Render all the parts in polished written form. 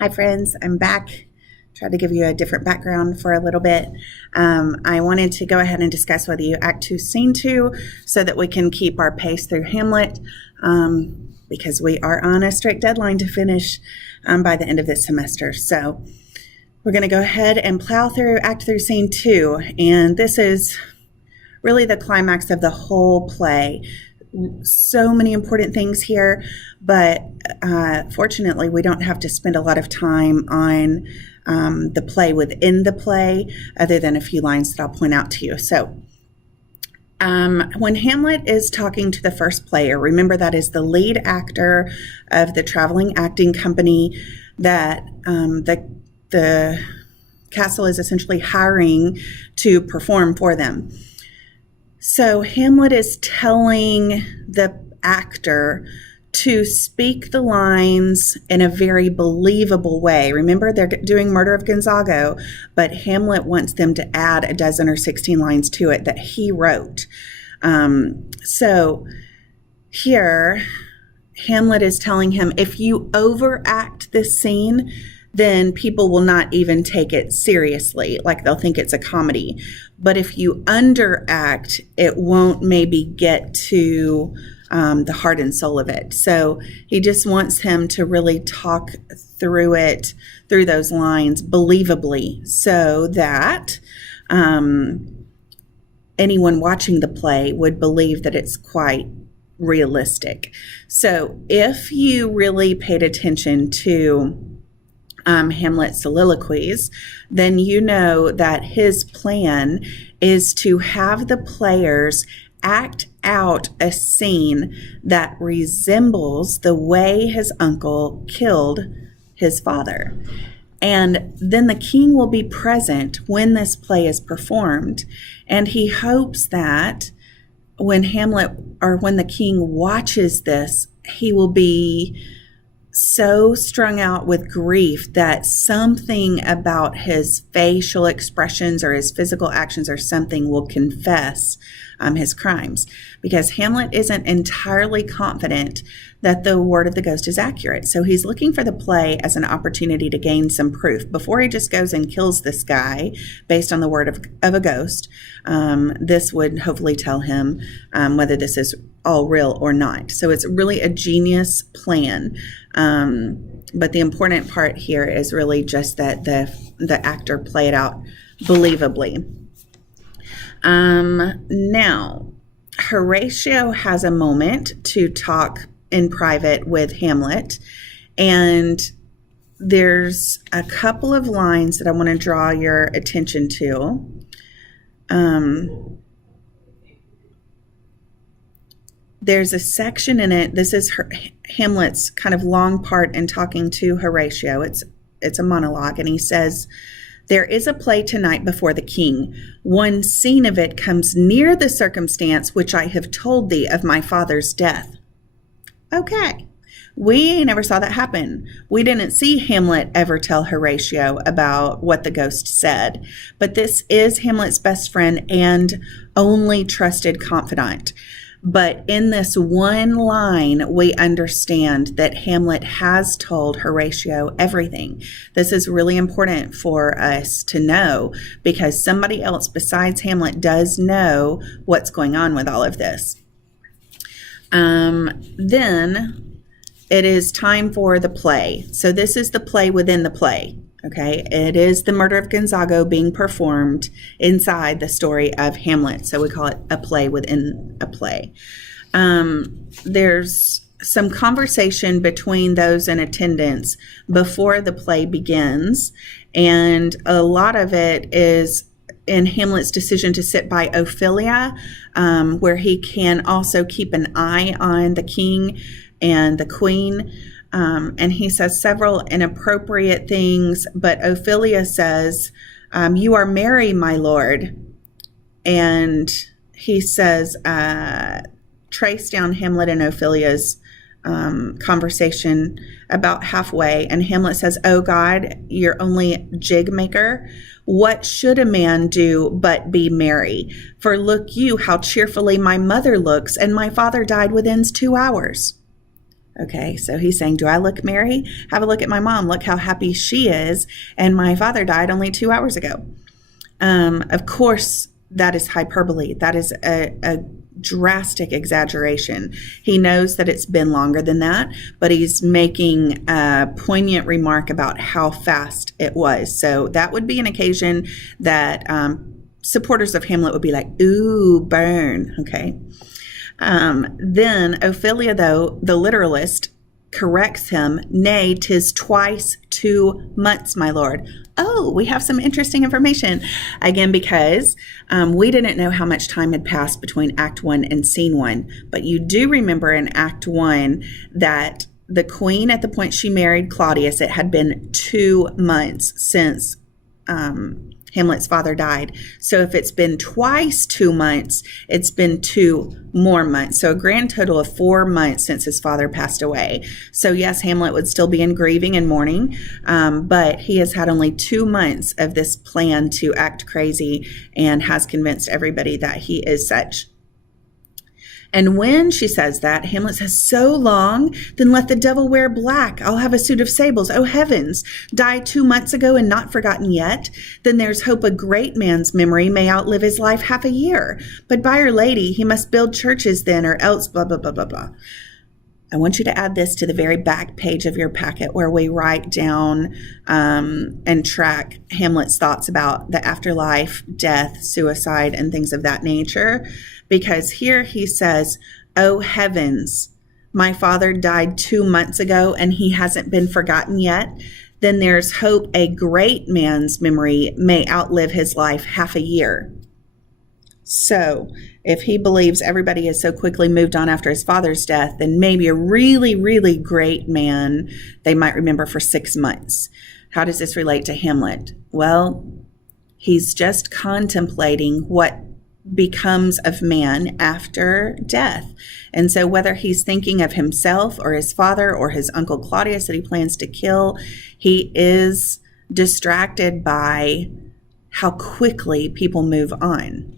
Hi friends, I'm back. Tried to give you a different background for a little bit. I wanted to go ahead and discuss with you Act 2, Scene 2 so that we can keep our pace through Hamlet because we are on a strict deadline to finish by the end of this semester. So we're going to go ahead and plow through Act 3, Scene 2, and this is really the climax of the whole play. So many important things here, but fortunately we don't have to spend a lot of time on the play within the play other than a few lines that I'll point out to you. So when Hamlet is talking to the first player, remember that is the lead actor of the traveling acting company that the castle is essentially hiring to perform for them. So Hamlet is telling the actor to speak the lines in a very believable way. Remember, they're doing Murder of Gonzago, but Hamlet wants them to add a dozen or 16 lines to it that he wrote. So here, Hamlet is telling him, if you overact this scene, then people will not even take it seriously, like they'll think it's a comedy. But if you underact, it won't maybe get to the heart and soul of it. So he just wants him to really talk through it, through those lines, believably, so that anyone watching the play would believe that it's quite realistic. So if you really paid attention to Hamlet's soliloquies, then you know that his plan is to have the players act out a scene that resembles the way his uncle killed his father. And then the king will be present when this play is performed. And he hopes that when the king watches this, he will be so strung out with grief that something about his facial expressions or his physical actions or something will confess his crimes, because Hamlet isn't entirely confident that the word of the ghost is accurate. So he's looking for the play as an opportunity to gain some proof before he just goes and kills this guy based on the word of a ghost. This would hopefully tell him whether this is all real or not. So it's really a genius plan. But the important part here is really just that the actor played out believably. Now, Horatio has a moment to talk in private with Hamlet, and there's a couple of lines that I want to draw your attention to. There's a section in it. This is Hamlet's kind of long part in talking to Horatio. It's a monologue, and he says, "There is a play tonight before the king. One scene of it comes near the circumstance which I have told thee of my father's death." Okay, we never saw that happen. We didn't see Hamlet ever tell Horatio about what the ghost said, but this is Hamlet's best friend and only trusted confidant. But in this one line, we understand that Hamlet has told Horatio everything. This is really important for us to know because somebody else besides Hamlet does know what's going on with all of this. Then it is time for the play. So this is the play within the play. Okay, it is the Murder of Gonzago being performed inside the story of Hamlet. So we call it a play within a play. There's some conversation between those in attendance before the play begins. And a lot of it is in Hamlet's decision to sit by Ophelia, where he can also keep an eye on the king and the queen. And he says several inappropriate things, but Ophelia says, "You are merry, my lord." And he says, trace down Hamlet and Ophelia's conversation about halfway. And Hamlet says, "Oh God, you're only jig maker. What should a man do but be merry? For look you how cheerfully my mother looks, and my father died within 2 hours." Okay, so he's saying, do I look merry? Have a look at my mom. Look how happy she is. And my father died only 2 hours ago. Of course, that is hyperbole. That is a drastic exaggeration. He knows that it's been longer than that, but he's making a poignant remark about how fast it was. So that would be an occasion that supporters of Hamlet would be like, ooh, burn. Okay. Then Ophelia, though, the literalist, corrects him, nay, 'tis twice 2 months, my lord. Oh, we have some interesting information. Again, because we didn't know how much time had passed between Act 1 and Scene 1. But you do remember in Act 1 that the queen, at the point she married Claudius, it had been 2 months since Hamlet's father died. So if it's been twice 2 months, it's been 2 more months. So a grand total of 4 months since his father passed away. So yes, Hamlet would still be in grieving and mourning, but he has had only 2 months of this plan to act crazy and has convinced everybody that he is such. And when she says that, Hamlet says, so long, then let the devil wear black. I'll have a suit of sables. Oh, heavens, died 2 months ago and not forgotten yet? Then there's hope a great man's memory may outlive his life half a year. But by Our Lady, he must build churches then, or else blah, blah, blah, blah, blah. I want you to add this to the very back page of your packet where we write down and track Hamlet's thoughts about the afterlife, death, suicide, and things of that nature. Because here he says, oh heavens, my father died 2 months ago and he hasn't been forgotten yet. Then there's hope a great man's memory may outlive his life half a year. So if he believes everybody has so quickly moved on after his father's death, then maybe a really, really great man they might remember for 6 months. How does this relate to Hamlet? Well, he's just contemplating what becomes of man after death. And so whether he's thinking of himself or his father or his uncle Claudius that he plans to kill, he is distracted by how quickly people move on.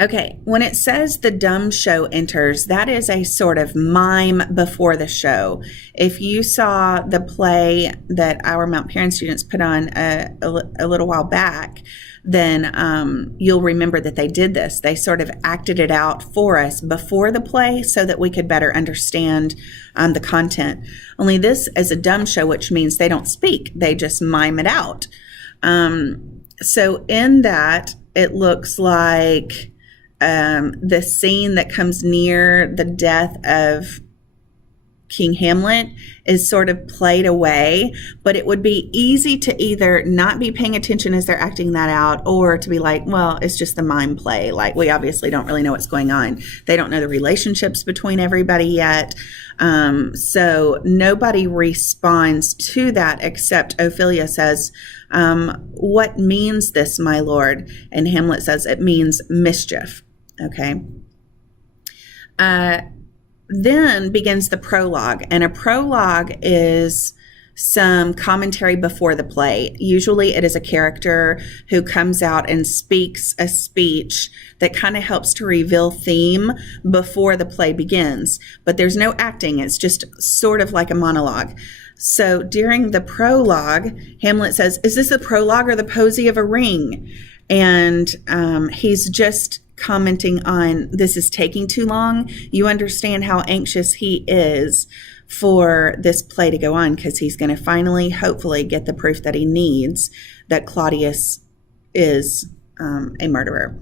Okay, when it says the dumb show enters, that is a sort of mime before the show. If you saw the play that our Mount Perrin students put on a little while back, then you'll remember that they did this. They sort of acted it out for us before the play so that we could better understand the content. Only this is a dumb show, which means they don't speak. They just mime it out. So in that, it looks like the scene that comes near the death of King Hamlet is sort of played away, but it would be easy to either not be paying attention as they're acting that out or to be like, well, it's just the mime play. Like, we obviously don't really know what's going on. They don't know the relationships between everybody yet. So nobody responds to that except Ophelia says, what means this, my lord? And Hamlet says it means mischief. Okay. Then begins the prologue, and a prologue is some commentary before the play. Usually it is a character who comes out and speaks a speech that kind of helps to reveal theme before the play begins. But there's no acting. It's just sort of like a monologue. So during the prologue, Hamlet says, is this the prologue or the posy of a ring? And he's just commenting on, this is taking too long. You understand how anxious he is for this play to go on because he's going to finally, hopefully, get the proof that he needs that Claudius is a murderer.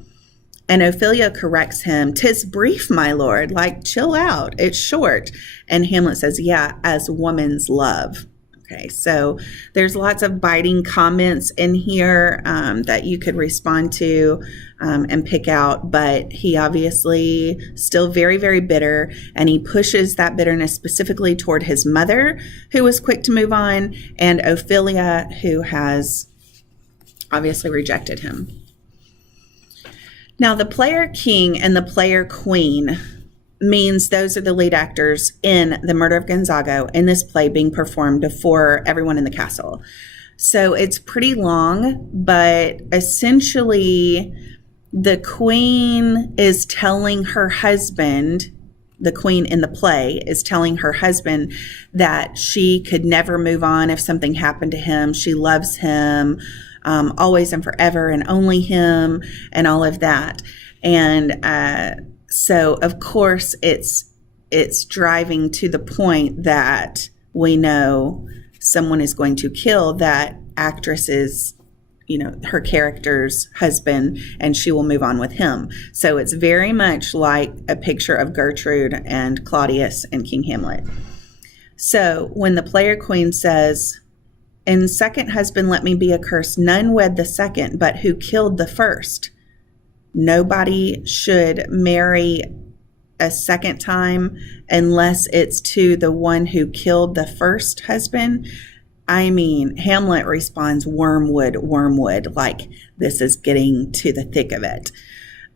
And Ophelia corrects him, 'tis brief, my lord, like chill out, it's short. And Hamlet says, yeah, as woman's love. Okay, so there's lots of biting comments in here that you could respond to and pick out, but he obviously still very, very bitter, and he pushes that bitterness specifically toward his mother, who was quick to move on, and Ophelia, who has obviously rejected him. Now, the player king and the player queen means those are the lead actors in The Murder of Gonzago in this play being performed before everyone in the castle. So it's pretty long, but essentially the queen is telling her husband, the queen in the play, is telling her husband that she could never move on if something happened to him. She loves him always and forever and only him and all of that. And so, of course, it's driving to the point that we know someone is going to kill that actress's, her character's husband, and she will move on with him. So it's very much like a picture of Gertrude and Claudius and King Hamlet. So when the player queen says, "In second husband let me be accursed, none wed the second, but who killed the first." Nobody should marry a second time unless it's to the one who killed the first husband. I mean, Hamlet responds, wormwood, wormwood, like this is getting to the thick of it.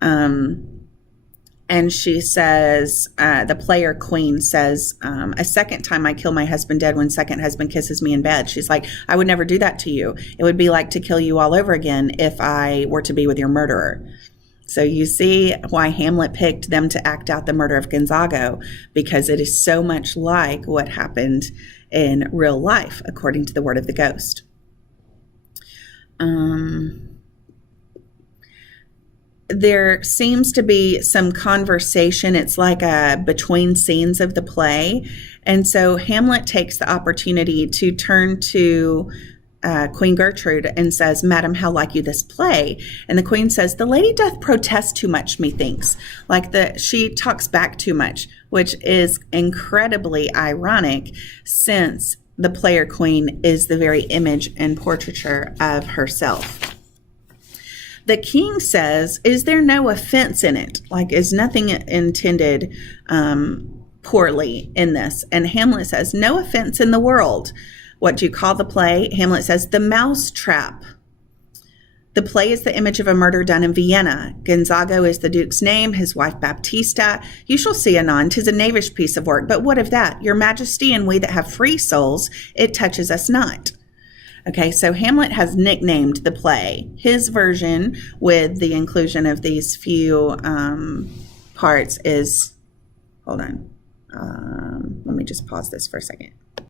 And she says, the player queen says, "A second time I kill my husband dead when second husband kisses me in bed." She's like, "I would never do that to you. It would be like to kill you all over again if I were to be with your murderer." So you see why Hamlet picked them to act out the murder of Gonzago, because it is so much like what happened in real life, according to the word of the ghost. There seems to be some conversation. It's like between scenes of the play. And so Hamlet takes the opportunity to turn to Queen Gertrude and says, "Madam, how like you this play?" And the queen says, "The lady doth protest too much, methinks." She talks back too much, which is incredibly ironic, since the player queen is the very image and portraiture of herself. The king says, "Is there no offense in it?" Is nothing intended poorly in this? And Hamlet says, "No offense in the world." What do you call the play? Hamlet says, "The Mousetrap." The play is the image of a murder done in Vienna. Gonzago is the duke's name, his wife Baptista. You shall see anon, 'tis a knavish piece of work, but what of that? Your majesty and we that have free souls, it touches us not. Okay, so Hamlet has nicknamed the play. His version, with the inclusion of these few parts, is, hold on, let me just pause this for a second.